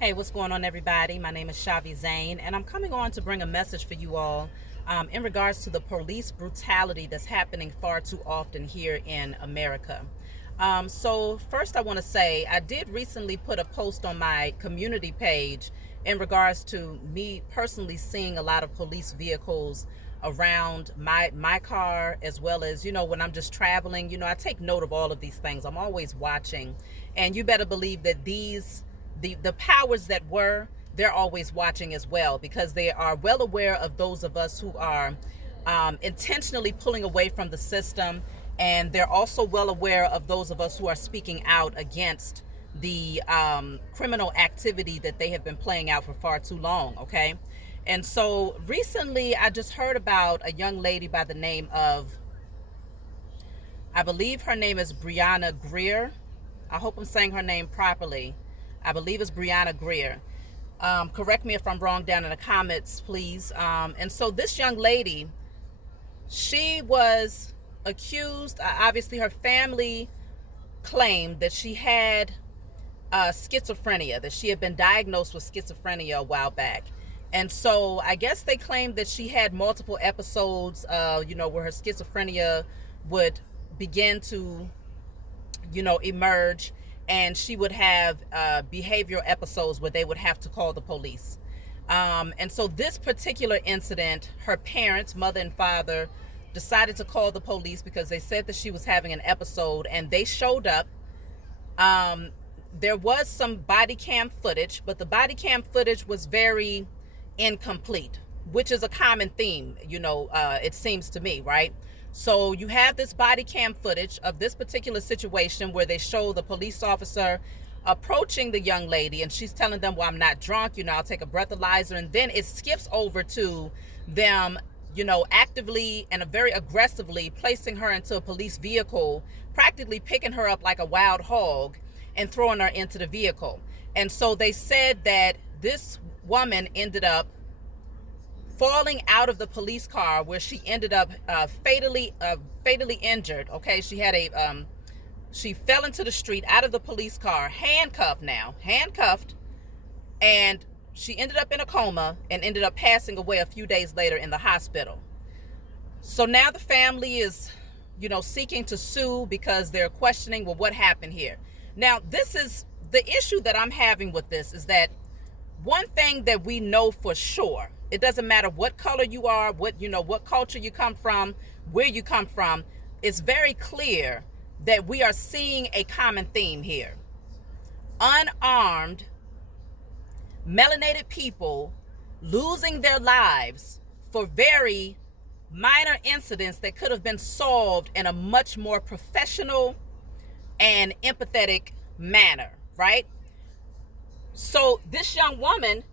Hey, what's going on, everybody? My name is Shavi Zane, and I'm coming on to bring a message for you all in regards to the police brutality that's happening far too often here in America. So, first, I want to say I did recently put a post on my community page in regards to me personally seeing a lot of police vehicles around my car, as well as, when I'm just traveling. I take note of all of these things. I'm always watching, and you better believe that the powers that were, they're always watching as well, because they are well aware of those of us who are intentionally pulling away from the system, and they're also well aware of those of us who are speaking out against the criminal activity that they have been playing out for far too long. Okay. And so recently I just heard about a young lady by the name of, I believe her name is Brianna Greer. I hope I'm saying her name properly. I believe it's Brianna Greer. Correct me if I'm wrong down in the comments, please. And so this young lady, she was accused. Obviously, her family claimed that she had schizophrenia, that she had been diagnosed with schizophrenia a while back. And so I guess they claimed that she had multiple episodes, where her schizophrenia would begin to, emerge, and she would have behavioral episodes where they would have to call the police. And so this particular incident, her parents, mother and father, decided to call the police because they said that she was having an episode, and they showed up. There was some body cam footage, but the body cam footage was very incomplete, which is a common theme, it seems to me, right? So you have this body cam footage of this particular situation where they show the police officer approaching the young lady, and she's telling them, well, I'm not drunk, I'll take a breathalyzer. And then it skips over to them, actively and very aggressively placing her into a police vehicle, practically picking her up like a wild hog and throwing her into the vehicle. And so they said that this woman ended up falling out of the police car, where she ended up fatally injured. Okay, she had she fell into the street out of the police car, handcuffed, and she ended up in a coma and ended up passing away a few days later in the hospital. So now the family is, seeking to sue because they're questioning, well, what happened here? Now, this is the issue that I'm having with this, is that one thing that we know for sure, it doesn't matter what color you are, what culture you come from, where you come from, it's very clear that we are seeing a common theme here. Unarmed, melanated people losing their lives for very minor incidents that could have been solved in a much more professional and empathetic manner, right? So this young woman,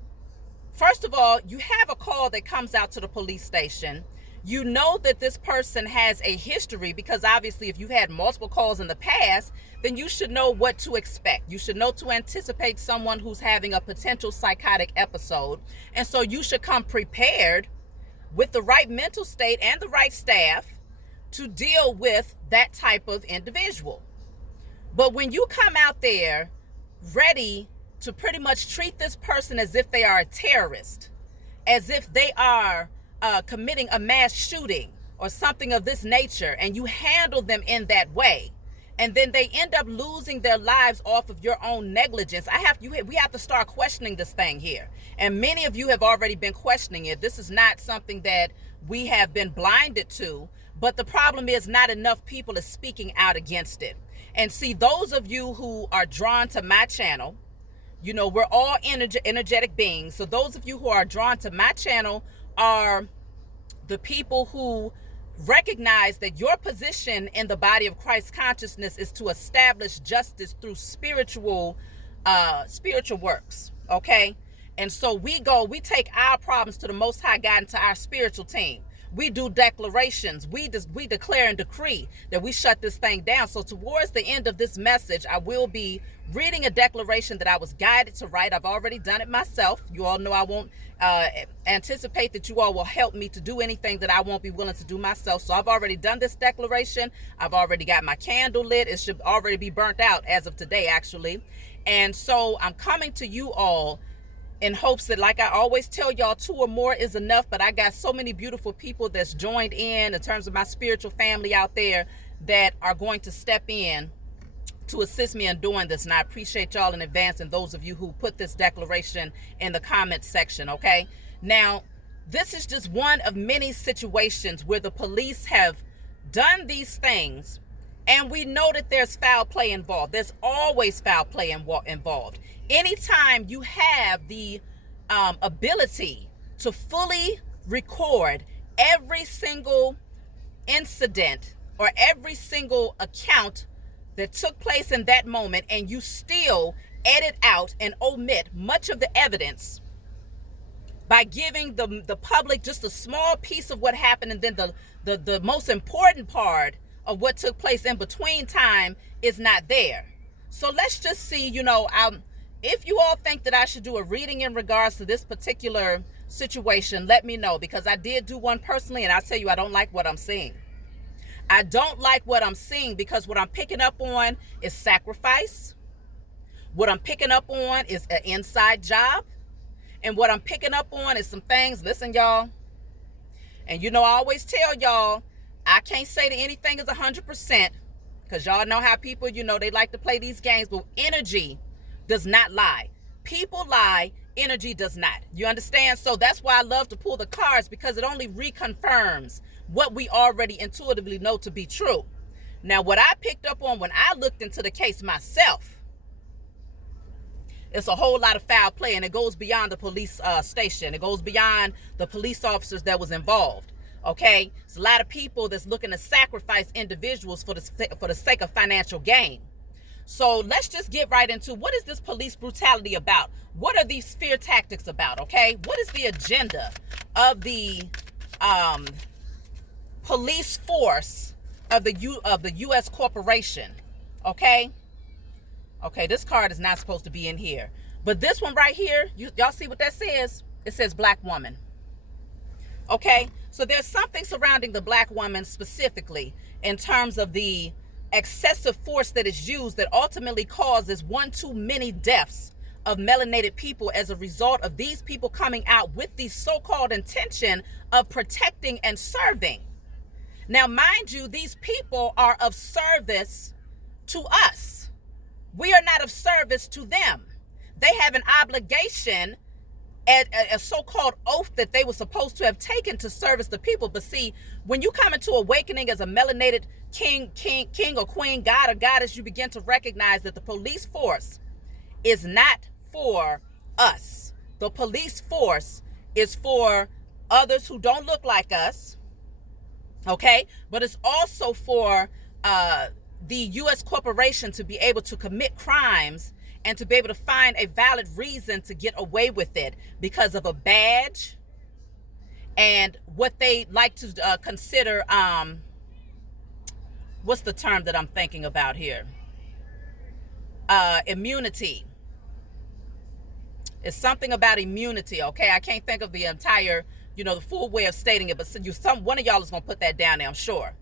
first of all, you have a call that comes out to the police station. You know that this person has a history, because obviously if you've had multiple calls in the past, then you should know what to expect. You should know to anticipate someone who's having a potential psychotic episode. And so you should come prepared with the right mental state and the right staff to deal with that type of individual. But when you come out there ready to pretty much treat this person as if they are a terrorist, as if they are committing a mass shooting or something of this nature, and you handle them in that way, and then they end up losing their lives off of your own negligence, we have to start questioning this thing here. And many of you have already been questioning it. This is not something that we have been blinded to, but the problem is not enough people are speaking out against it. And see, those of you who are drawn to my channel, we're all energetic beings. So those of you who are drawn to my channel are the people who recognize that your position in the body of Christ consciousness is to establish justice through spiritual works. Okay. And so we take our problems to the Most High God and to our spiritual team. We do declarations. We declare and decree that we shut this thing down. So towards the end of this message, I will be reading a declaration that I was guided to write. I've already done it myself. You all know I won't anticipate that you all will help me to do anything that I won't be willing to do myself. So I've already done this declaration. I've already got my candle lit. It should already be burnt out as of today, actually. And so I'm coming to you all in hopes that, like I always tell y'all, 2 or more is enough. But I got so many beautiful people that's joined in terms of my spiritual family out there that are going to step in to assist me in doing this. And I appreciate y'all in advance, and those of you who put this declaration in the comment section, okay? Now, this is just one of many situations where the police have done these things, and we know that there's foul play involved. There's always foul play involved. Anytime you have the ability to fully record every single incident or every single account that took place in that moment, and you still edit out and omit much of the evidence by giving the public just a small piece of what happened, and then the most important part of what took place in between time is not there. So let's just see, if you all think that I should do a reading in regards to this particular situation, let me know, because I did do one personally, and I'll tell you, I don't like what I'm seeing. I don't like what I'm seeing, because what I'm picking up on is sacrifice. What I'm picking up on is an inside job. And what I'm picking up on is some things, listen, y'all, and I always tell y'all, I can't say that anything is 100%, because y'all know how people, they like to play these games, but energy does not lie. People lie, energy does not. You understand? So that's why I love to pull the cards, because it only reconfirms what we already intuitively know to be true. Now, what I picked up on when I looked into the case myself, it's a whole lot of foul play, and it goes beyond the police station. It goes beyond the police officers that was involved. Okay, it's a lot of people that's looking to sacrifice individuals for the sake of financial gain. So let's just get right into, what is this police brutality about? What are these fear tactics about? Okay, what is the agenda of the police force of the U.S. corporation? Okay. Okay, this card is not supposed to be in here. But this one right here, y'all see what that says? It says black woman. Okay, so there's something surrounding the black woman specifically in terms of the excessive force that is used that ultimately causes one too many deaths of melanated people as a result of these people coming out with the so-called intention of protecting and serving. Now, mind you, these people are of service to us. We are not of service to them. They have an obligation, a so-called oath that they were supposed to have taken to service the people. But see, when you come into awakening as a melanated king or queen, god or goddess, you begin to recognize that the police force is not for us. The police force is for others who don't look like us, okay? But it's also for the U.S. corporation to be able to commit crimes and to be able to find a valid reason to get away with it because of a badge and what they like to consider, what's the term that I'm thinking about here? Immunity. It's something about immunity, okay? I can't think of the entire, the full way of stating it, but one of y'all is going to put that down there, I'm sure.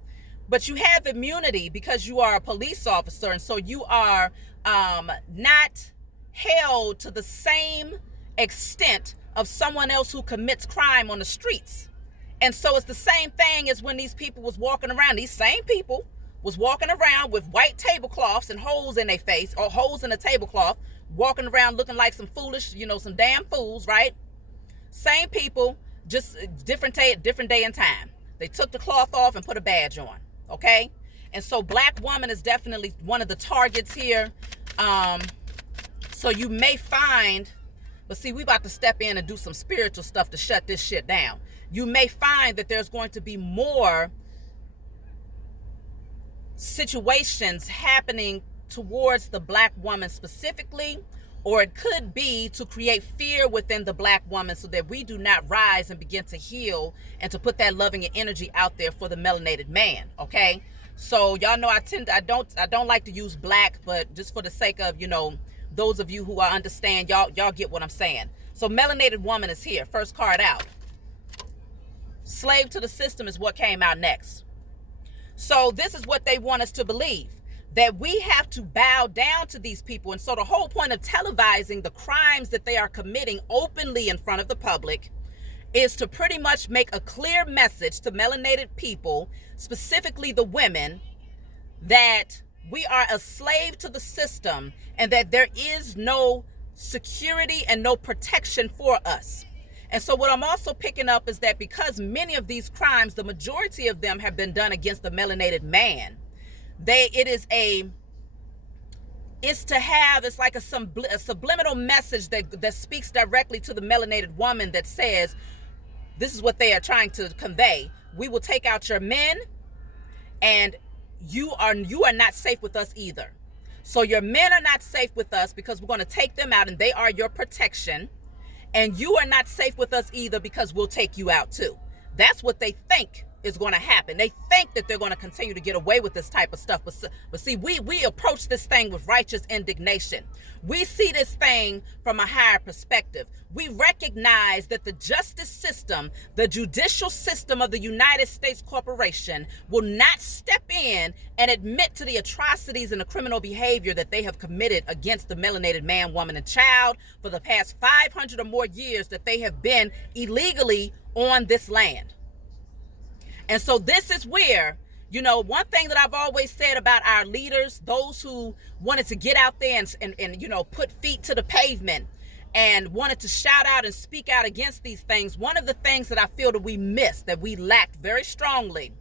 But you have immunity because you are a police officer, and so you are not held to the same extent of someone else who commits crime on the streets. And so it's the same thing as when these people was walking around. These same people was walking around with white tablecloths and holes in their face, or holes in the tablecloth, walking around looking like some foolish, some damn fools, right? Same people, just different day and time. They took the cloth off and put a badge on. Okay, and so black woman is definitely one of the targets here. So you may find, but see, we about to step in and do some spiritual stuff to shut this shit down. You may find that there's going to be more situations happening towards the black woman specifically, or it could be to create fear within the black woman so that we do not rise and begin to heal and to put that loving and energy out there for the melanated man. Okay, so y'all know I don't like to use black, but just for the sake of those of you who understand, y'all get what I'm saying. So melanated woman is here. First card out. Slave to the system is what came out next. So this is what they want us to believe. that we have to bow down to these people. And so the whole point of televising the crimes that they are committing openly in front of the public is to pretty much make a clear message to melanated people, specifically the women, that we are a slave to the system and that there is no security and no protection for us. And so what I'm also picking up is that because many of these crimes, the majority of them have been done against the melanated man, it's like a subliminal message that speaks directly to the melanated woman that says, this is what they are trying to convey. We will take out your men, and you are not safe with us either. So your men are not safe with us because we're going to take them out and they are your protection. And you are not safe with us either because we'll take you out too. That's what they think is going to happen. They think that they're going to continue to get away with this type of stuff. But see, we approach this thing with righteous indignation. We see this thing from a higher perspective. We recognize that the justice system, the judicial system of the United States Corporation, will not step in and admit to the atrocities and the criminal behavior that they have committed against the melanated man, woman, and child for the past 500 or more years that they have been illegally on this land. And so this is where, one thing that I've always said about our leaders, those who wanted to get out there and put feet to the pavement and wanted to shout out and speak out against these things, one of the things that I feel that we missed, that we lacked very strongly,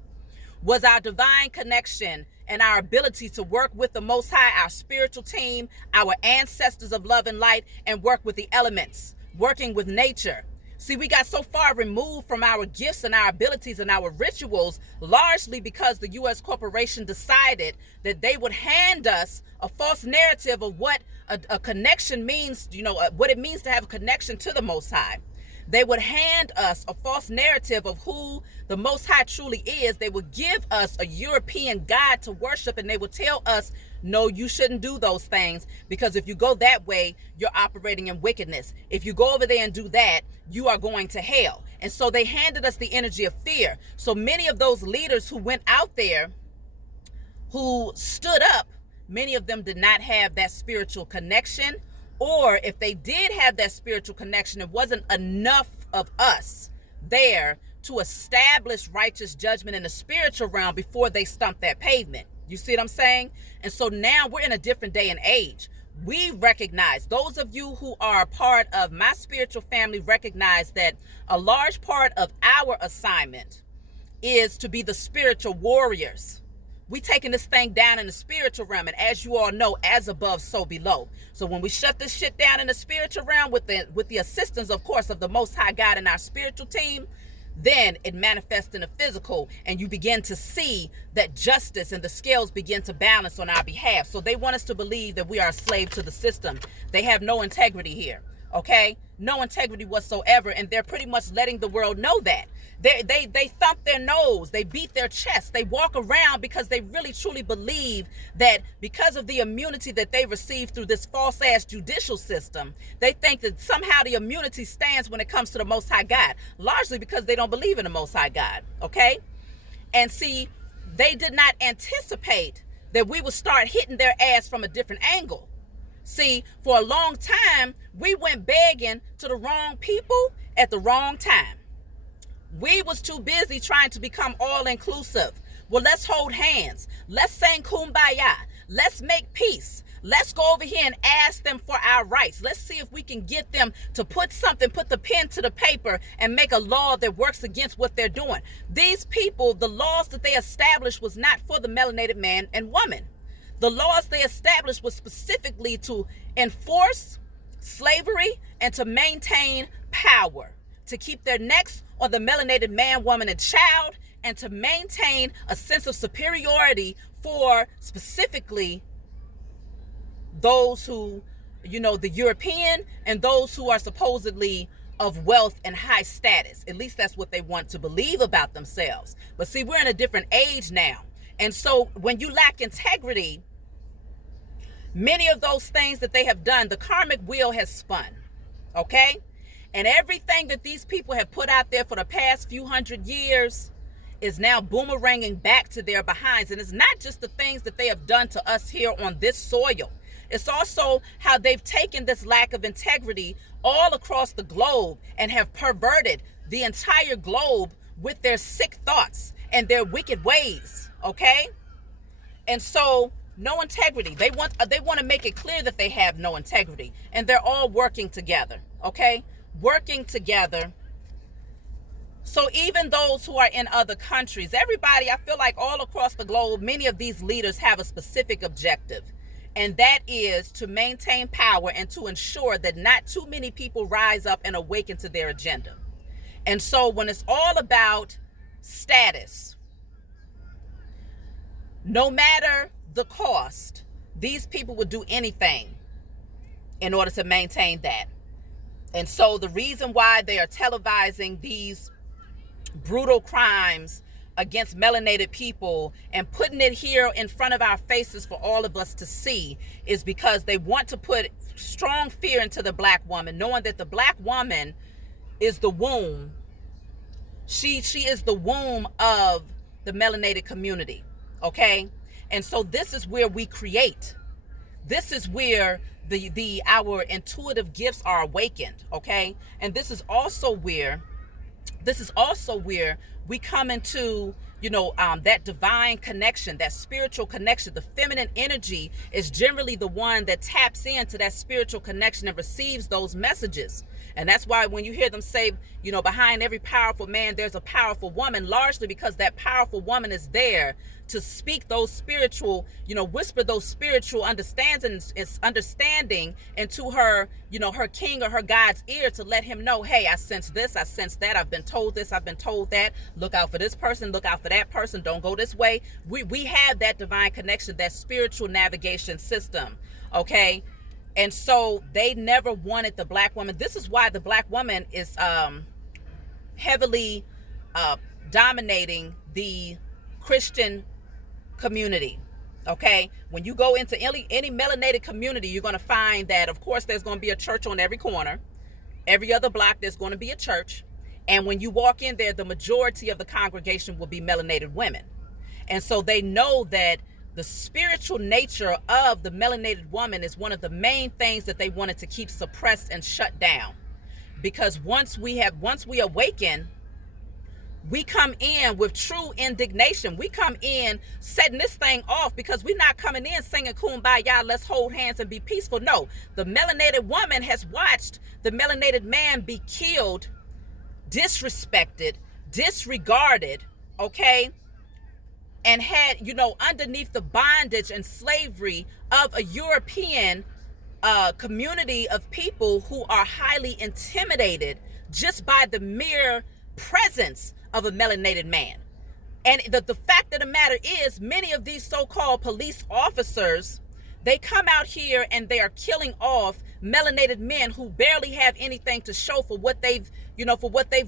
was our divine connection and our ability to work with the Most High, our spiritual team, our ancestors of love and light, and work with the elements, working with nature. See, we got so far removed from our gifts and our abilities and our rituals, largely because the U.S. corporation decided that they would hand us a false narrative of what a connection means, what it means to have a connection to the Most High. They would hand us a false narrative of who the Most High truly is. They would give us a European God to worship, and they would tell us, no, you shouldn't do those things, because if you go that way, you're operating in wickedness. If you go over there and do that, you are going to hell. And so they handed us the energy of fear. So many of those leaders who went out there, who stood up, many of them did not have that spiritual connection. Or if they did have that spiritual connection, it wasn't enough of us there to establish righteous judgment in the spiritual realm before they stumped that pavement. You see what I'm saying? And so now we're in a different day and age. We recognize, those of you who are a part of my spiritual family recognize that a large part of our assignment is to be the spiritual warriors. We taking this thing down in the spiritual realm, and as you all know, as above, so below. So when we shut this shit down in the spiritual realm with the assistance, of course, of the Most High God and our spiritual team, then it manifests in the physical, and you begin to see that justice and the scales begin to balance on our behalf. So they want us to believe that we are a slave to the system. They have no integrity here, okay? No integrity whatsoever, and they're pretty much letting the world know that. They thump their nose, they beat their chest, they walk around because they really truly believe that because of the immunity that they received through this false ass judicial system, they think that somehow the immunity stands when it comes to the Most High God, largely because they don't believe in the Most High God, okay? And see, they did not anticipate that we would start hitting their ass from a different angle. See, for a long time, we went begging to the wrong people at the wrong time. We was too busy trying to become all-inclusive. Well, let's hold hands. Let's sing kumbaya. Let's make peace. Let's go over here and ask them for our rights. Let's see if we can get them to put the pen to the paper and make a law that works against what they're doing. These people, the laws that they established was not for the melanated man and woman. The laws they established was specifically to enforce slavery and to maintain power, to keep their necks on the melanated man, woman, and child, and to maintain a sense of superiority for specifically those who, the European and those who are supposedly of wealth and high status. At least that's what they want to believe about themselves. But see, we're in a different age now. And so when you lack integrity, many of those things that they have done, the karmic wheel has spun, okay? And everything that these people have put out there for the past few hundred years is now boomeranging back to their behinds. And it's not just the things that they have done to us here on this soil. It's also how they've taken this lack of integrity all across the globe and have perverted the entire globe with their sick thoughts and their wicked ways, okay? And so, no integrity. They want to make it clear that they have no integrity. And they're all working together, okay? Working together. So even those who are in other countries, everybody, I feel like all across the globe, many of these leaders have a specific objective. And that is to maintain power and to ensure that not too many people rise up and awaken to their agenda. And so when it's all about status, no matter the cost, these people would do anything in order to maintain that. And so the reason why they are televising these brutal crimes against melanated people and putting it here in front of our faces for all of us to see is because they want to put strong fear into the black woman, knowing that the black woman is the womb. She is the womb of the melanated community, okay? And so this is where we create. This is where our intuitive gifts are awakened, okay? And this is also where we come into, that divine connection, that spiritual connection. The feminine energy is generally the one that taps into that spiritual connection and receives those messages. And that's why when you hear them say, behind every powerful man, there's a powerful woman, largely because that powerful woman is there to speak those spiritual, whisper those spiritual understanding into her, her king or her God's ear to let him know, hey, I sense this, I sense that, I've been told this, I've been told that, look out for this person, look out for that person, don't go this way. We have that divine connection, that spiritual navigation system, okay? And so they never wanted the black woman. This is why the black woman is heavily dominating the Christian community, okay? When you go into any melanated community, you're going to find that, of course, there's going to be a church on every corner. Every other block, there's going to be a church. And when you walk in there, the majority of the congregation will be melanated women. And so they know that the spiritual nature of the melanated woman is one of the main things that they wanted to keep suppressed and shut down. Because once we awaken, we come in with true indignation. We come in setting this thing off, because we're not coming in singing kumbaya, let's hold hands and be peaceful. No, the melanated woman has watched the melanated man be killed, disrespected, disregarded, okay? And had, underneath the bondage and slavery of a European community of people who are highly intimidated just by the mere presence of a melanated man. And the fact of the matter is, many of these so-called police officers, they come out here and they are killing off melanated men who barely have anything to show for what they've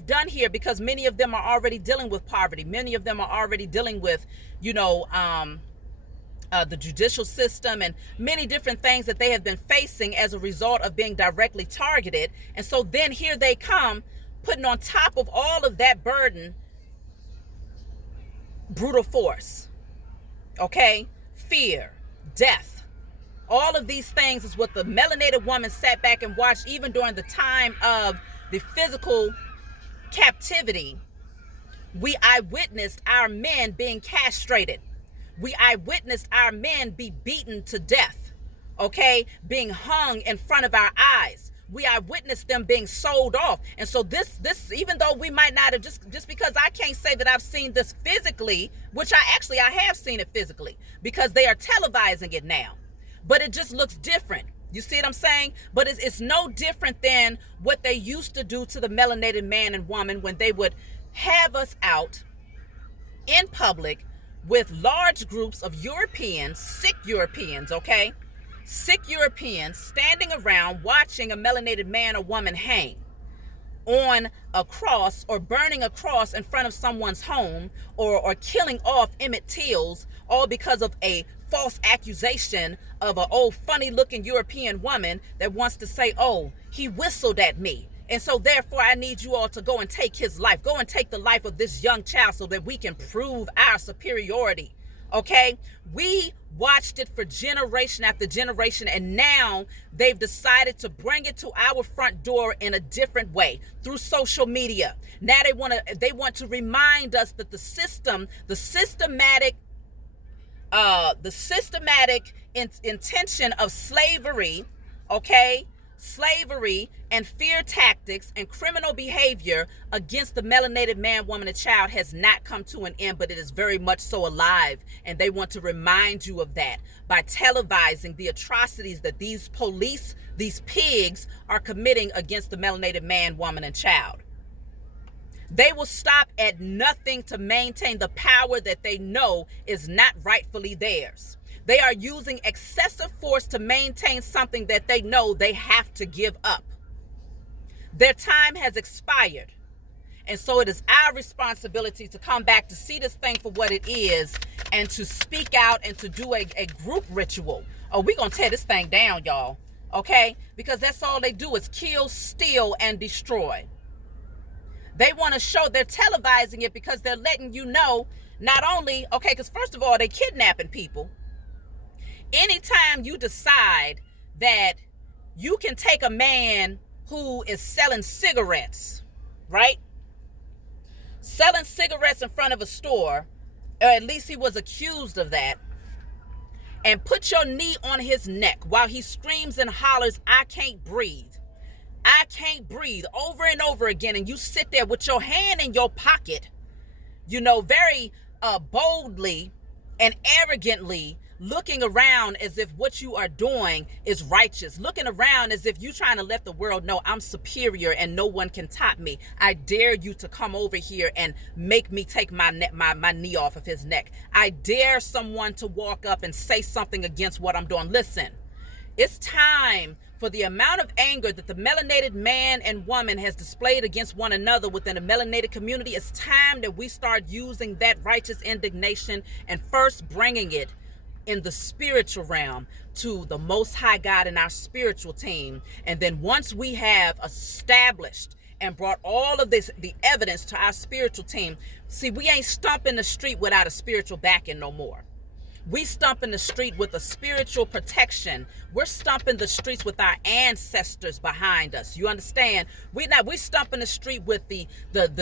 done here, because many of them are already dealing with poverty. Many of them are already dealing with, the judicial system and many different things that they have been facing as a result of being directly targeted. And so then here they come, putting on top of all of that burden, brutal force, okay? Fear, death. All of these things is what the melanated woman sat back and watched even during the time of the physical captivity. We eyewitnessed our men being castrated. We eyewitnessed our men be beaten to death, okay? Being hung in front of our eyes. We eyewitnessed them being sold off. And so this, even though we might not have, just because I can't say that I've seen this physically, which I have seen it physically, because they are televising it now. But it just looks different. You see what I'm saying? But it's no different than what they used to do to the melanated man and woman when they would have us out in public with large groups of Europeans, sick Europeans, okay? Sick Europeans standing around watching a melanated man or woman hang on a cross, or burning a cross in front of someone's home, or killing off Emmett Tills, all because of a false accusation of an old funny looking European woman that wants to say, oh, he whistled at me. And so therefore, I need you all to go and take his life. Go and take the life of this young child so that we can prove our superiority. Okay? We watched it for generation after generation, and now they've decided to bring it to our front door in a different way through social media. Now they want to remind us that the systematic intention of slavery, okay? Slavery and fear tactics and criminal behavior against the melanated man, woman, and child has not come to an end, but it is very much so alive. And they want to remind you of that by televising the atrocities that these police, these pigs, are committing against the melanated man, woman, and child. They will stop at nothing to maintain the power that they know is not rightfully theirs. They are using excessive force to maintain something that they know they have to give up. Their time has expired. And so it is our responsibility to come back to see this thing for what it is and to speak out and to do a group ritual. Oh, we're going to tear this thing down, y'all. Okay? Because that's all they do is kill, steal, and destroy. They want to show, they're televising it because they're letting you know, not only, okay, because first of all, they're kidnapping people. Anytime you decide that you can take a man who is selling cigarettes, right? Selling cigarettes in front of a store, or at least he was accused of that, and put your knee on his neck while he screams and hollers, "I can't breathe. I can't breathe," over and over again, and you sit there with your hand in your pocket, you know, very boldly and arrogantly looking around as if what you are doing is righteous, looking around as if you're trying to let the world know I'm superior and no one can top me. I dare you to come over here and make me take my knee off of his neck. I dare someone to walk up and say something against what I'm doing. Listen, it's time for the amount of anger that the melanated man and woman has displayed against one another within the melanated community. It's time that we start using that righteous indignation and first bringing it in the spiritual realm to the Most High God and our spiritual team. And then once we have established and brought all of this, the evidence to our spiritual team, see, we ain't stumping the street without a spiritual backing no more. We stumping the street with a spiritual protection. We're stumping the streets with our ancestors behind us. You understand? We stumping the street with the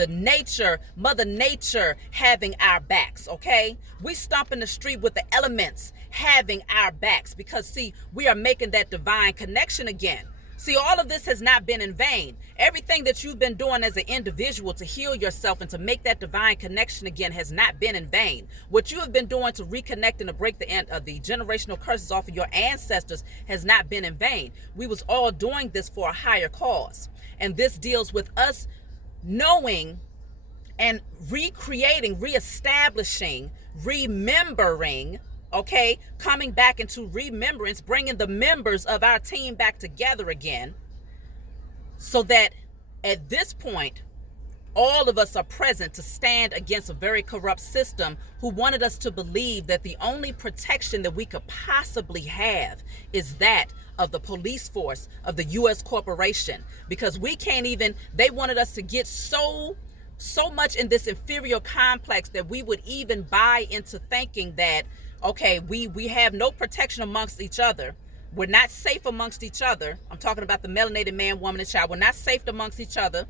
nature, Mother Nature having our backs, okay? We stumping the street with the elements having our backs because, see, we are making that divine connection again. See, all of this has not been in vain. Everything that you've been doing as an individual to heal yourself and to make that divine connection again has not been in vain. What you have been doing to reconnect and to break the generational curses off of your ancestors has not been in vain. We was all doing this for a higher cause. And this deals with us knowing and recreating, reestablishing, remembering, okay, coming back into remembrance, bringing the members of our team back together again, so that at this point, all of us are present to stand against a very corrupt system who wanted us to believe that the only protection that we could possibly have is that of the police force of the U.S. corporation, because we can't even, they wanted us to get so much in this inferior complex that we would even buy into thinking that, okay, we have no protection amongst each other. We're not safe amongst each other. I'm talking about the melanated man, woman, and child. We're not safe amongst each other.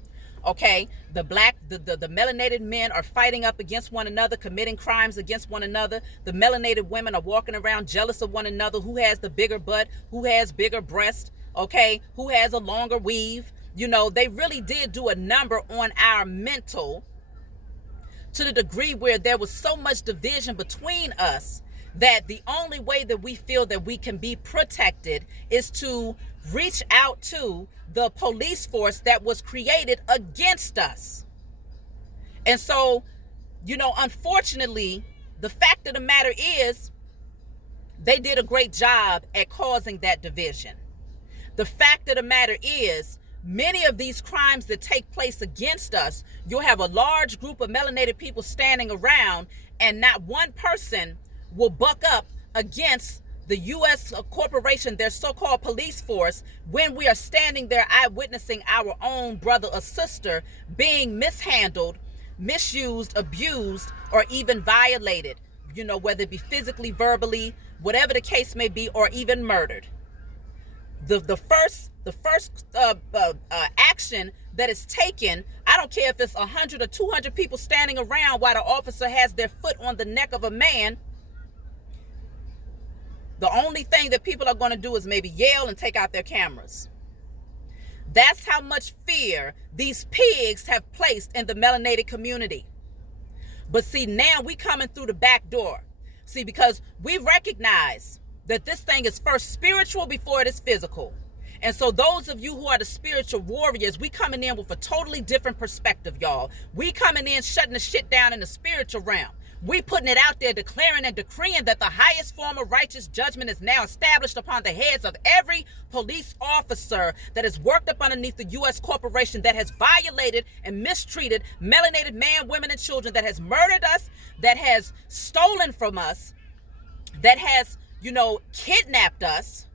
Okay, the melanated men are fighting up against one another, committing crimes against one another. The melanated women are walking around jealous of one another. Who has the bigger butt? Who has bigger breast? Okay, who has a longer weave? You know, they really did do a number on our mental to the degree where there was so much division between us that the only way that we feel that we can be protected is to reach out to the police force that was created against us. And so, you know, unfortunately, the fact of the matter is they did a great job at causing that division. The fact of the matter is many of these crimes that take place against us, you'll have a large group of melanated people standing around and not one person will buck up against the U.S. corporation, their so-called police force, when we are standing there eyewitnessing our own brother or sister being mishandled, misused, abused, or even violated, whether it be physically, verbally, whatever the case may be, or even murdered. The first action that is taken, I don't care if it's 100 or 200 people standing around while the officer has their foot on the neck of a man. The only thing that people are going to do is maybe yell and take out their cameras. That's how much fear these pigs have placed in the melanated community. But see, now we coming through the back door. See, because we recognize that this thing is first spiritual before it is physical. And so those of you who are the spiritual warriors, we coming in with a totally different perspective, y'all. We coming in shutting the shit down in the spiritual realm. We putting it out there, declaring and decreeing that the highest form of righteous judgment is now established upon the heads of every police officer that has worked up underneath the U.S. corporation, that has violated and mistreated melanated men, women, and children, that has murdered us, that has stolen from us, that has, kidnapped us,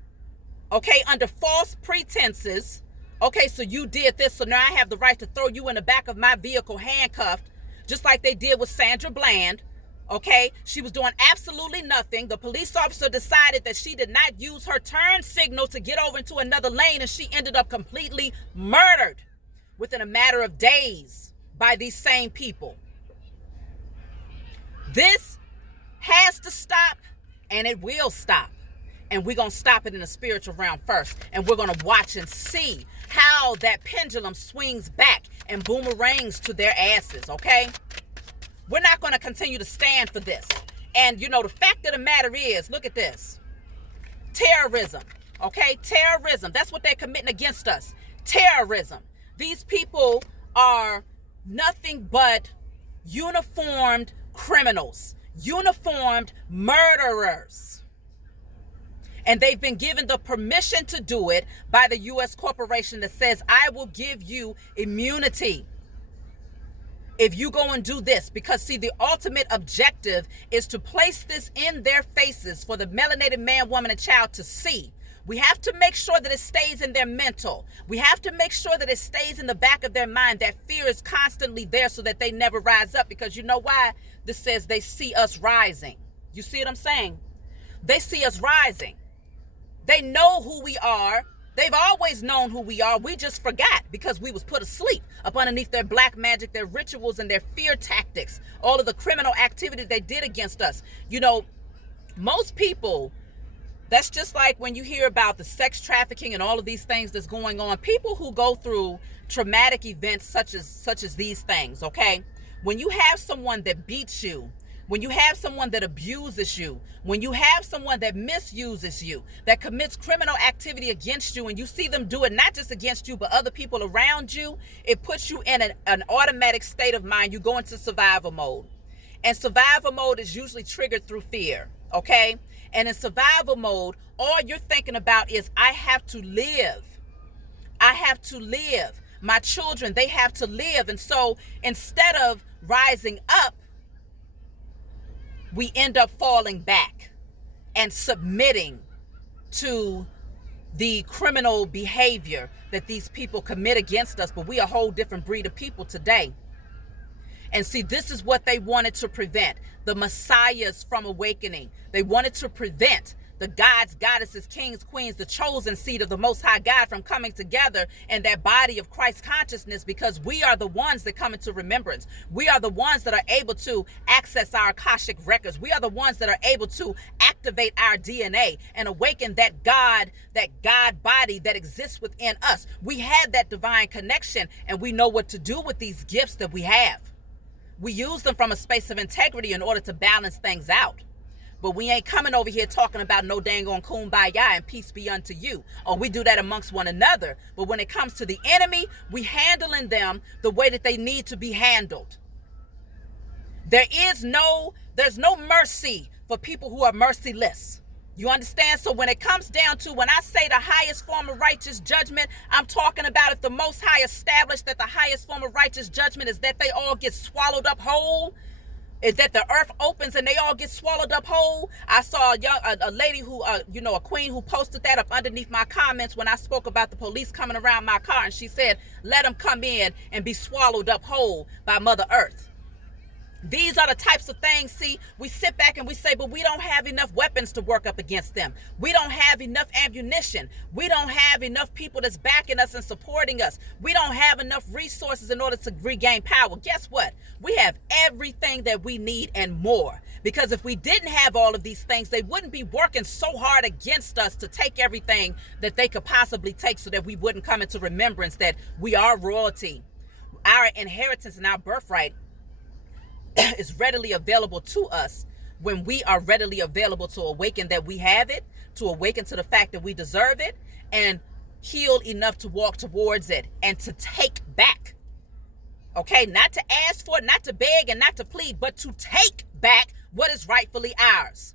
okay, under false pretenses. Okay, so you did this, so now I have the right to throw you in the back of my vehicle handcuffed, just like they did with Sandra Bland. Okay, she was doing absolutely nothing. The police officer decided that she did not use her turn signal to get over into another lane, and she ended up completely murdered within a matter of days by these same people. This has to stop, and it will stop. And we're going to stop it in the spiritual realm first. And we're going to watch and see how that pendulum swings back and boomerangs to their asses, okay? We're not going to continue to stand for this. And, the fact of the matter is, look at this. Terrorism, okay? Terrorism. That's what they're committing against us. Terrorism. These people are nothing but uniformed criminals, uniformed murderers. And they've been given the permission to do it by the U.S. corporation that says, I will give you immunity if you go and do this. Because see, the ultimate objective is to place this in their faces for the melanated man, woman, and child to see. We have to make sure that it stays in their mental. We have to make sure that it stays in the back of their mind. That fear is constantly there so that they never rise up. Because you know why? This says they see us rising. You see what I'm saying? They see us rising. They know who we are. They've always known who we are. We just forgot because we was put asleep up underneath their black magic, their rituals, and their fear tactics, all of the criminal activity they did against us. Most people, that's just like when you hear about the sex trafficking and all of these things that's going on. People who go through traumatic events such as these things, okay? When you have someone that beats you, when you have someone that abuses you, when you have someone that misuses you, that commits criminal activity against you, and you see them do it not just against you, but other people around you, it puts you in an automatic state of mind. You go into survival mode. And survival mode is usually triggered through fear, okay? And in survival mode, all you're thinking about is, I have to live. I have to live. My children, they have to live. And so instead of rising up, we end up falling back and submitting to the criminal behavior that these people commit against us. But we are a whole different breed of people today. And see, this is what they wanted to prevent. The messiahs from awakening. They wanted to prevent the gods, goddesses, kings, queens, the chosen seed of the Most High God from coming together in that body of Christ consciousness, because we are the ones that come into remembrance. We are the ones that are able to access our Akashic records. We are the ones that are able to activate our DNA and awaken that God body that exists within us. We had that divine connection, and we know what to do with these gifts that we have. We use them from a space of integrity in order to balance things out. But we ain't coming over here talking about no dang on kumbaya and peace be unto you. Or we do that amongst one another. But when it comes to the enemy, we handling them the way that they need to be handled. There's no mercy for people who are merciless. You understand? So when it comes down to, when I say the highest form of righteous judgment, I'm talking about if the Most High established that the highest form of righteous judgment is that they all get swallowed up whole. Is that the earth opens and they all get swallowed up whole? I saw a lady who, a queen who posted that up underneath my comments when I spoke about the police coming around my car, and she said, let them come in and be swallowed up whole by Mother Earth. These are the types of things, see, we sit back and we say, but we don't have enough weapons to work up against them. We don't have enough ammunition. We don't have enough people that's backing us and supporting us. We don't have enough resources in order to regain power. Guess what? We have everything that we need and more. Because if we didn't have all of these things, they wouldn't be working so hard against us to take everything that they could possibly take so that we wouldn't come into remembrance that we are royalty. Our inheritance and our birthright is readily available to us when we are readily available to awaken that we have it, to awaken to the fact that we deserve it, and heal enough to walk towards it and to take back. Okay, not to ask for it, not to beg and not to plead, but to take back what is rightfully ours.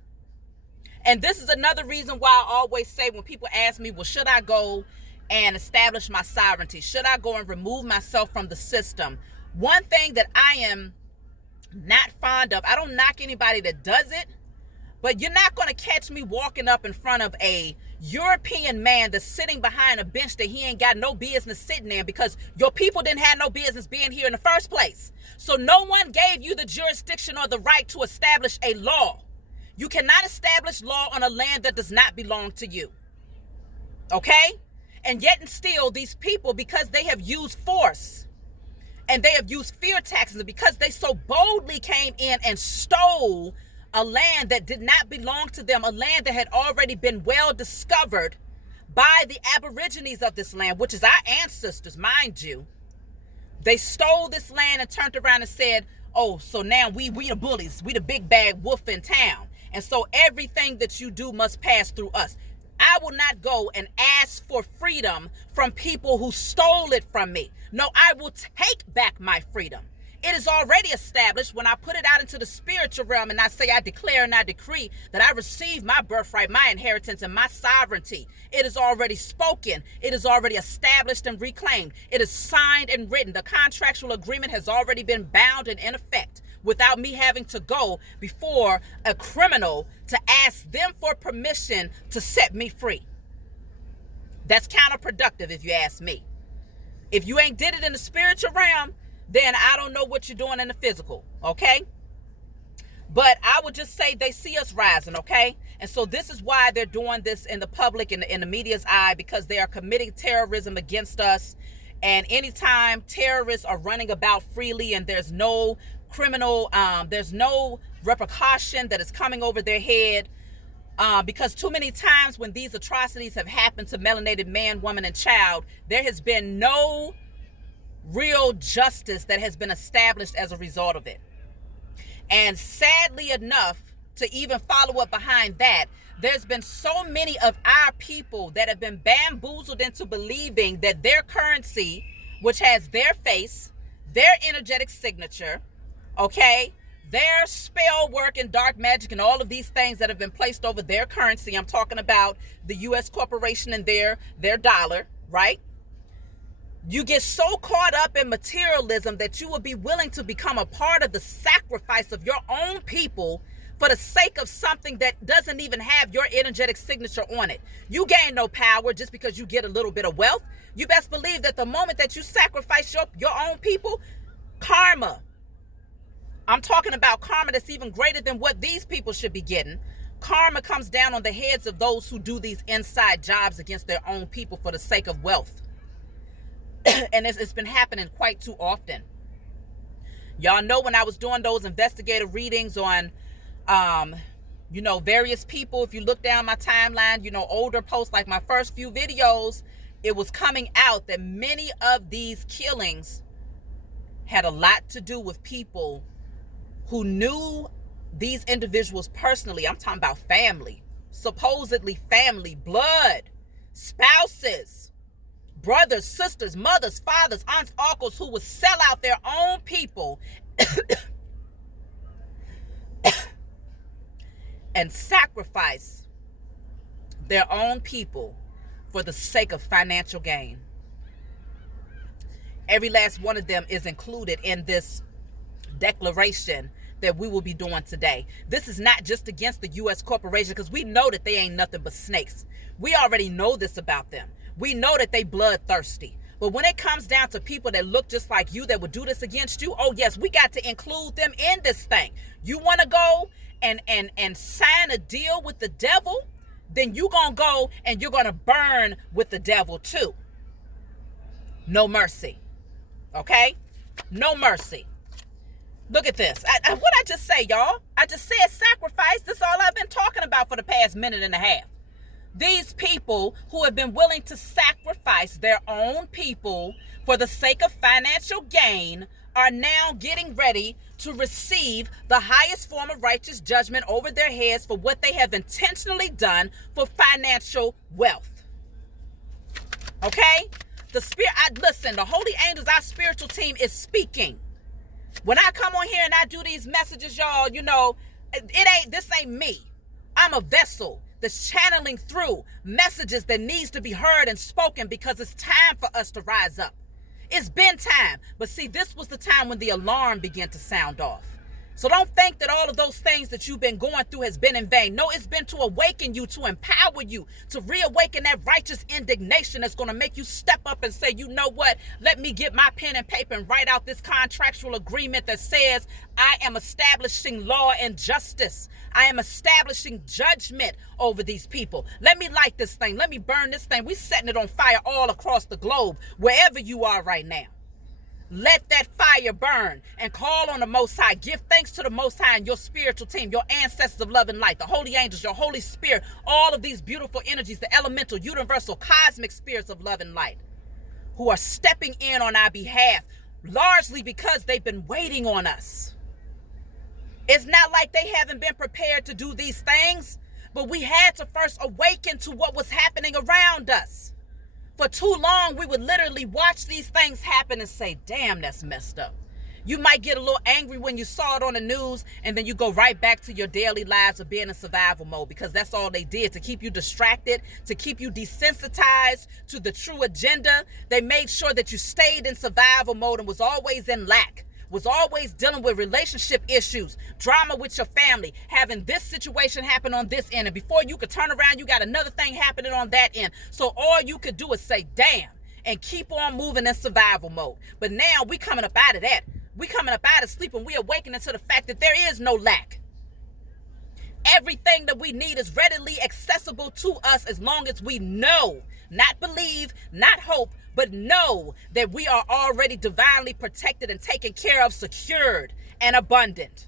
And this is another reason why I always say when people ask me, well, should I go and establish my sovereignty? Should I go and remove myself from the system? One thing that I am not fond of, I don't knock anybody that does it, but you're not going to catch me walking up in front of a European man that's sitting behind a bench that he ain't got no business sitting there, because your people didn't have no business being here in the first place. So no one gave you the jurisdiction or the right to establish a law. You cannot establish law on a land that does not belong to you. Okay? And yet and still, these people, because they have used force and they have used fear tactics, because they so boldly came in and stole a land that did not belong to them, a land that had already been well discovered by the aborigines of this land, which is our ancestors, mind you. They stole this land and turned around and said, oh, so now we the bullies, we the big bad wolf in town. And so everything that you do must pass through us. I will not go and ask for freedom from people who stole it from me. No, I will take back my freedom. It is already established when I put it out into the spiritual realm and I say I declare and I decree that I receive my birthright, my inheritance, and my sovereignty. It is already spoken. It is already established and reclaimed. It is signed and written. The contractual agreement has already been bound and in effect, without me having to go before a criminal to ask them for permission to set me free. That's counterproductive if you ask me. If you ain't did it in the spiritual realm, then I don't know what you're doing in the physical, okay? But I would just say they see us rising, okay? And so this is why they're doing this in the public, in the media's eye, because they are committing terrorism against us. And anytime terrorists are running about freely and there's no criminal, there's no repercussion that is coming over their head, because too many times when these atrocities have happened to melanated man, woman, and child, there has been no real justice that has been established as a result of it. And sadly enough, to even follow up behind that, there's been so many of our people that have been bamboozled into believing that their currency, which has their face, their energetic signature, okay, their spell work and dark magic and all of these things that have been placed over their currency. I'm talking about the U.S. corporation and their dollar, right? You get so caught up in materialism that you will be willing to become a part of the sacrifice of your own people for the sake of something that doesn't even have your energetic signature on it. You gain no power just because you get a little bit of wealth. You best believe that the moment that you sacrifice your own people, karma, I'm talking about karma that's even greater than what these people should be getting. Karma comes down on the heads of those who do these inside jobs against their own people for the sake of wealth. And it's been happening quite too often. Y'all know when I was doing those investigative readings on, various people, if you look down my timeline, older posts, like my first few videos, it was coming out that many of these killings had a lot to do with people who knew these individuals personally. I'm talking about family, supposedly family, blood, spouses, brothers, sisters, mothers, fathers, aunts, uncles, who would sell out their own people and sacrifice their own people for the sake of financial gain. Every last one of them is included in this declaration that we will be doing today. This is not just against the U.S. corporation, because we know that they ain't nothing but snakes. We already know this about them. We know that they bloodthirsty. But when it comes down to people that look just like you, that would do this against you, oh yes, we got to include them in this thing. You want to go and sign a deal with the devil, then you gonna go and you're gonna burn with the devil too. No mercy. Okay? No mercy. Look at this. What I just say, y'all? I just said sacrifice. This is all I've been talking about for the past minute and a half. These people who have been willing to sacrifice their own people for the sake of financial gain are now getting ready to receive the highest form of righteous judgment over their heads for what they have intentionally done for financial wealth. Okay? Listen, the holy angels, our spiritual team, is speaking. When I come on here and I do these messages, y'all, you know, this ain't me. I'm a vessel that's channeling through messages that needs to be heard and spoken, because it's time for us to rise up. It's been time. But see, this was the time when the alarm began to sound off. So don't think that all of those things that you've been going through has been in vain. No, it's been to awaken you, to empower you, to reawaken that righteous indignation that's going to make you step up and say, you know what, let me get my pen and paper and write out this contractual agreement that says I am establishing law and justice. I am establishing judgment over these people. Let me light this thing. Let me burn this thing. We're setting it on fire all across the globe, wherever you are right now. Let that fire burn and call on the Most High. Give thanks to the Most High and your spiritual team, your ancestors of love and light, the holy angels, your Holy Spirit, all of these beautiful energies, the elemental, universal, cosmic spirits of love and light who are stepping in on our behalf, largely because they've been waiting on us. It's not like they haven't been prepared to do these things, but we had to first awaken to what was happening around us. For too long, we would literally watch these things happen and say, damn, that's messed up. You might get a little angry when you saw it on the news, and then you go right back to your daily lives of being in survival mode, because that's all they did to keep you distracted, to keep you desensitized to the true agenda. They made sure that you stayed in survival mode and was always in lack, was always dealing with relationship issues, drama with your family, having this situation happen on this end, and before you could turn around, you got another thing happening on that end. So all you could do is say, damn, and keep on moving in survival mode. But now we coming up out of that. We coming up out of sleep, and we awakening to the fact that there is no lack. Everything that we need is readily accessible to us as long as we know, not believe, not hope, but know that we are already divinely protected and taken care of, secured and abundant.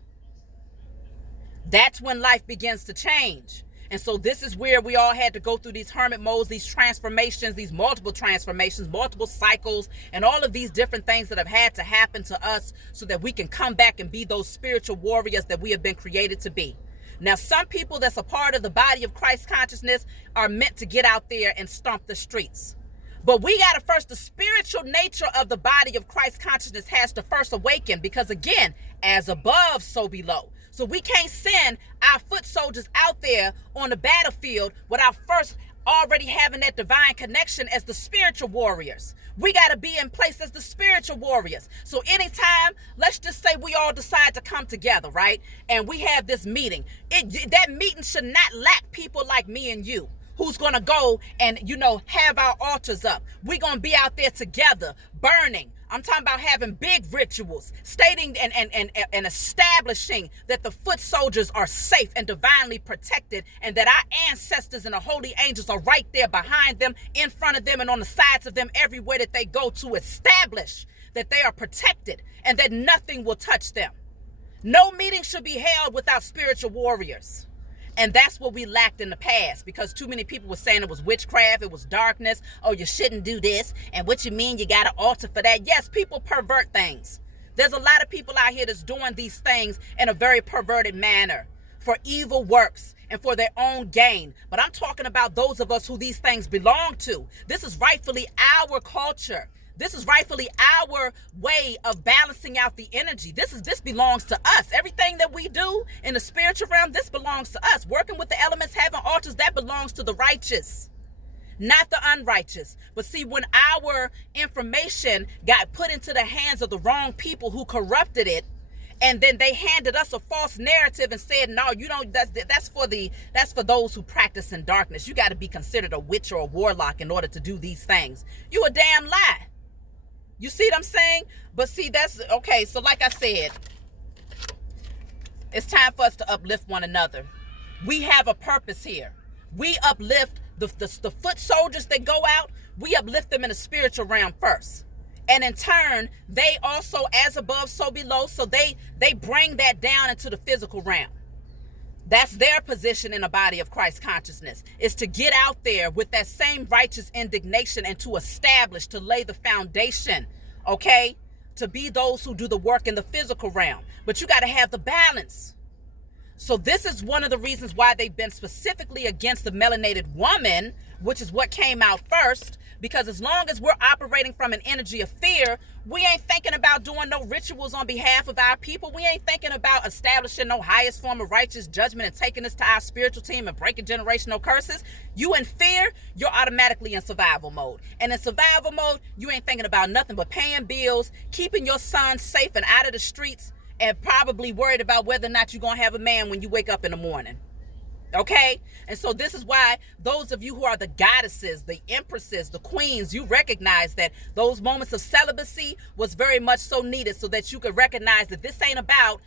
That's when life begins to change. And so this is where we all had to go through these hermit modes, these transformations, these multiple transformations, multiple cycles, and all of these different things that have had to happen to us so that we can come back and be those spiritual warriors that we have been created to be. Now, some people that's a part of the body of Christ consciousness are meant to get out there and stomp the streets. But we got to first, the spiritual nature of the body of Christ consciousness has to first awaken, because again, as above, so below. So we can't send our foot soldiers out there on the battlefield without first already having that divine connection as the spiritual warriors. We got to be in place as the spiritual warriors. So anytime, let's just say we all decide to come together, right? And we have this meeting. That meeting should not lack people like me and you, who's going to go and, have our altars up. We're going to be out there together, burning. I'm talking about having big rituals, stating and establishing that the foot soldiers are safe and divinely protected, and that our ancestors and the holy angels are right there behind them, in front of them, and on the sides of them, everywhere that they go, to establish that they are protected and that nothing will touch them. No meeting should be held without spiritual warriors. And that's what we lacked in the past, because too many people were saying it was witchcraft, it was darkness, oh, you shouldn't do this, and what you mean you got an altar for that? Yes, people pervert things. There's a lot of people out here that's doing these things in a very perverted manner for evil works and for their own gain. But I'm talking about those of us who these things belong to. This is rightfully our culture. This is rightfully our way of balancing out the energy. This belongs to us. Everything that we do in the spiritual realm, this belongs to us. Working with the elements, having altars, that belongs to the righteous, not the unrighteous. But see, when our information got put into the hands of the wrong people who corrupted it, And then they handed us a false narrative and said, no, you don't, that's for those who practice in darkness. You got to be considered a witch or a warlock in order to do these things. You a damn lie. You see what I'm saying? But see, that's okay. So like I said, it's time for us to uplift one another. We have a purpose here. We uplift the foot soldiers that go out. We uplift them in the spiritual realm first. And in turn, they also, as above, so below. So they bring that down into the physical realm. That's their position in the body of Christ consciousness, is to get out there with that same righteous indignation and to establish, to lay the foundation, okay? To be those who do the work in the physical realm. But you got to have the balance. So this is one of the reasons why they've been specifically against the melanated woman, which is what came out first. Because as long as we're operating from an energy of fear, we ain't thinking about doing no rituals on behalf of our people. We ain't thinking about establishing no highest form of righteous judgment and taking us to our spiritual team and breaking generational curses. You in fear, you're automatically in survival mode. And in survival mode, you ain't thinking about nothing but paying bills, keeping your son safe and out of the streets, and probably worried about whether or not you're going to have a man when you wake up in the morning. Okay? And so this is why those of you who are the goddesses, the empresses, the queens, you recognize that those moments of celibacy was very much so needed so that you could recognize that this ain't about,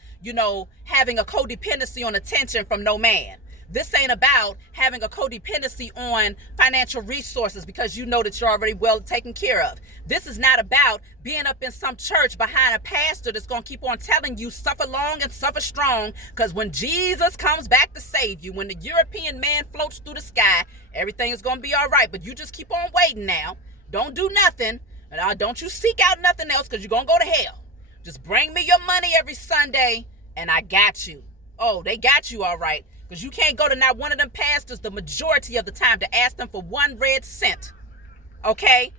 having a codependency on attention from no man. This ain't about having a codependency on financial resources because you know that you're already well taken care of. This is not about being up in some church behind a pastor that's going to keep on telling you suffer long and suffer strong, because when Jesus comes back to save you, when the European man floats through the sky, everything is going to be all right. But you just keep on waiting now. Don't do nothing. And don't you seek out nothing else, because you're going to go to hell. Just bring me your money every Sunday and I got you. Oh, they got you all right. Because you can't go to not one of them pastors the majority of the time to ask them for 1 red cent. Okay?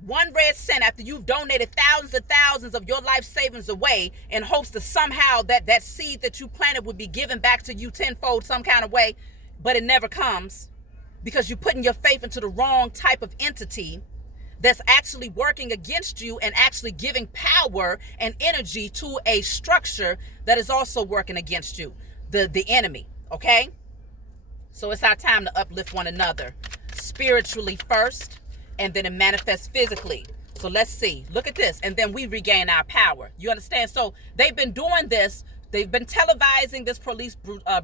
1 red cent after you've donated thousands and thousands of your life savings away in hopes that somehow that seed that you planted would be given back to you tenfold some kind of way. But it never comes because you're putting your faith into the wrong type of entity that's actually working against you and actually giving power and energy to a structure that is also working against you, the enemy. Okay? So it's our time to uplift one another spiritually first, and then it manifests physically. So let's see. Look at this. And then we regain our power. You understand? So they've been doing this. They've been televising this police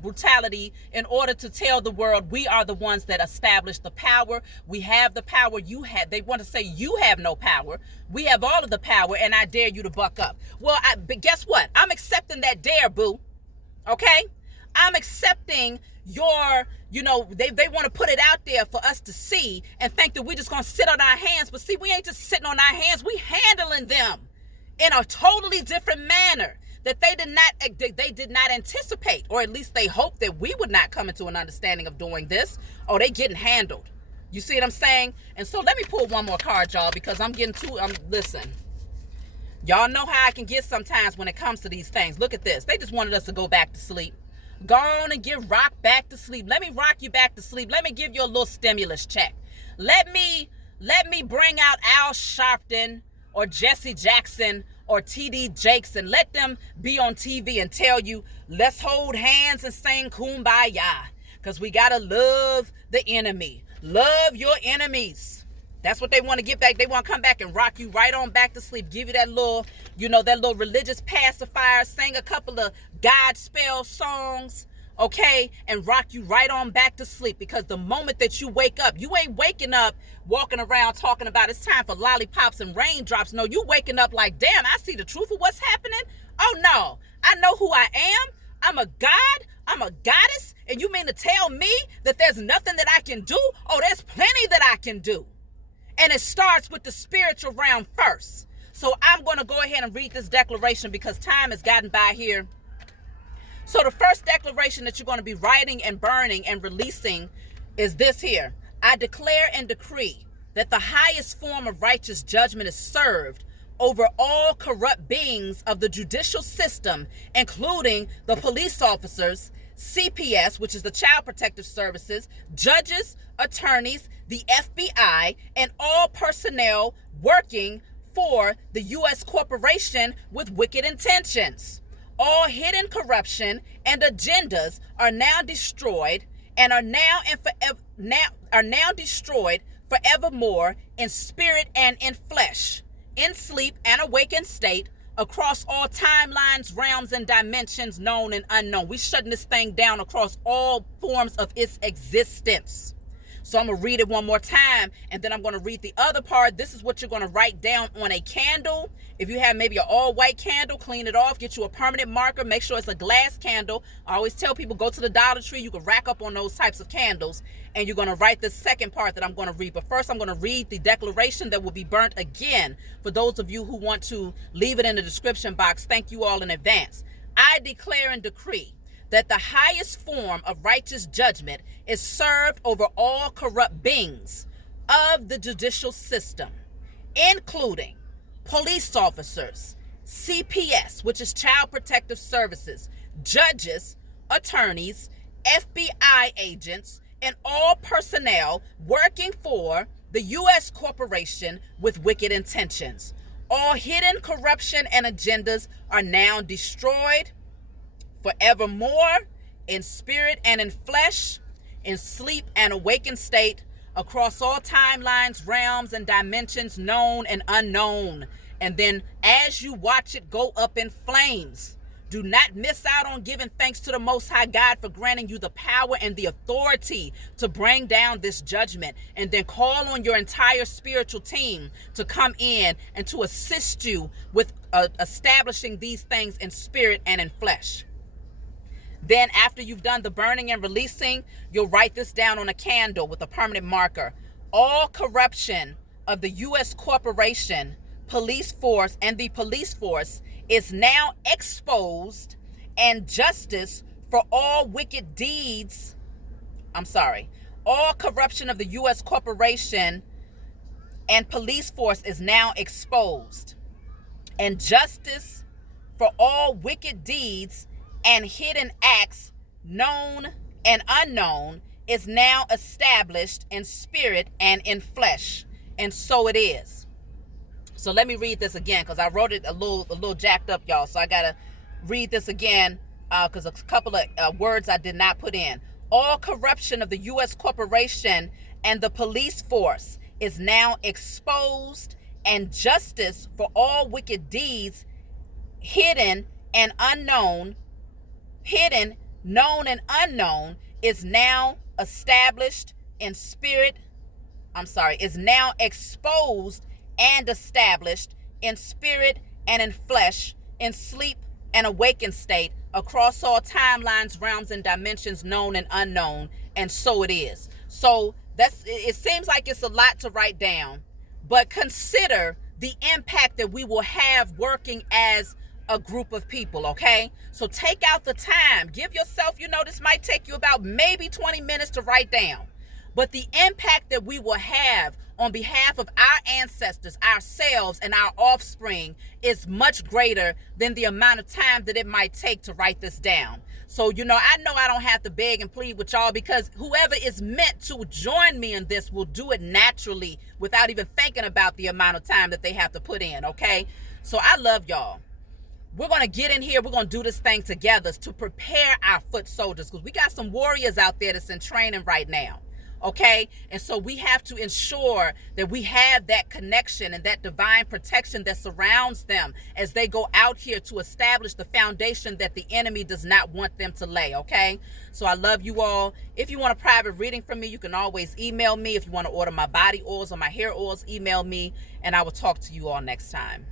brutality in order to tell the world we are the ones that established the power. We have the power you have. They want to say you have no power. We have all of the power, and I dare you to buck up. Well, but guess what? I'm accepting that dare, boo. Okay? I'm accepting your, they want to put it out there for us to see and think that we're just going to sit on our hands. But see, we ain't just sitting on our hands. We handling them in a totally different manner that they did not anticipate, or at least they hoped that we would not come into an understanding of doing this. Oh, they getting handled. You see what I'm saying? And so let me pull one more card, y'all, because listen. Y'all know how I can get sometimes when it comes to these things. Look at this. They just wanted us to go back to sleep. Go on and get rocked back to sleep. Let me rock you back to sleep. Let me give you a little stimulus check. Let me bring out Al Sharpton or Jesse Jackson or T.D. Jakes and let them be on TV and tell you, let's hold hands and sing Kumbaya, because we got to love the enemy. Love your enemies. That's what they want to get back. They want to come back and rock you right on back to sleep. Give you that little, that little religious pacifier. Sing a couple of God spell songs, okay? And rock you right on back to sleep. Because the moment that you wake up, you ain't waking up walking around talking about it's time for lollipops and raindrops. No, you waking up like, damn, I see the truth of what's happening. Oh, no. I know who I am. I'm a god. I'm a goddess. And you mean to tell me that there's nothing that I can do? Oh, there's plenty that I can do. And it starts with the spiritual realm first. So I'm going to go ahead and read this declaration because time has gotten by here. So the first declaration that you're going to be writing and burning and releasing is this here. I declare and decree that the highest form of righteous judgment is served over all corrupt beings of the judicial system, including the police officers, CPS, which is the Child Protective Services, judges, attorneys, the FBI, and all personnel working for the U.S. corporation with wicked intentions. All hidden corruption and agendas are now destroyed and are now destroyed forevermore in spirit and in flesh, in sleep and awakened state, across all timelines, realms, and dimensions, known and unknown. We're shutting this thing down across all forms of its existence. So I'm going to read it one more time, and then I'm going to read the other part. This is what you're going to write down on a candle. If you have maybe an all-white candle, clean it off, get you a permanent marker, make sure it's a glass candle. I always tell people, go to the Dollar Tree. You can rack up on those types of candles, and you're going to write the second part that I'm going to read. But first, I'm going to read the declaration that will be burnt again. For those of you who want to leave it in the description box, thank you all in advance. I declare and decree that the highest form of righteous judgment is served over all corrupt beings of the judicial system, including police officers, CPS, which is Child Protective Services, judges, attorneys, FBI agents, and all personnel working for the U.S. corporation with wicked intentions. All hidden corruption and agendas are now destroyed forevermore in spirit and in flesh, in sleep and awakened state, across all timelines, realms, and dimensions, known and unknown. And then as you watch it go up in flames, do not miss out on giving thanks to the Most High God for granting you the power and the authority to bring down this judgment. And then call on your entire spiritual team to come in and to assist you with establishing these things in spirit and in flesh. Then after you've done the burning and releasing, you'll write this down on a candle with a permanent marker. All corruption of the U.S. corporation, police force, and the police force is now exposed, and justice for all wicked deeds. All corruption of the U.S. corporation and police force is now exposed, and justice for all wicked deeds and hidden acts, known and unknown, is now established in spirit and in flesh. And so it is. So let me read this again, because I wrote it a little jacked up, y'all. So I got to read this again because a couple of words I did not put in. All corruption of the U.S. corporation and the police force is now exposed, and justice for all wicked deeds, hidden, known and unknown, is now established in spirit. Is now exposed and established in spirit and in flesh, in sleep and awakened state, across all timelines, realms, and dimensions, known and unknown. And so it is. So it seems like it's a lot to write down, but consider the impact that we will have working as a group of people, okay? So take out the time. Give yourself, this might take you about maybe 20 minutes to write down. But the impact that we will have on behalf of our ancestors, ourselves, and our offspring is much greater than the amount of time that it might take to write this down. So, I know I don't have to beg and plead with y'all, because whoever is meant to join me in this will do it naturally without even thinking about the amount of time that they have to put in, okay? So I love y'all. We're going to get in here. We're going to do this thing together to prepare our foot soldiers, because we got some warriors out there that's in training right now. Okay. And so we have to ensure that we have that connection and that divine protection that surrounds them as they go out here to establish the foundation that the enemy does not want them to lay. Okay. So I love you all. If you want a private reading from me, you can always email me. If you want to order my body oils or my hair oils, email me, and I will talk to you all next time.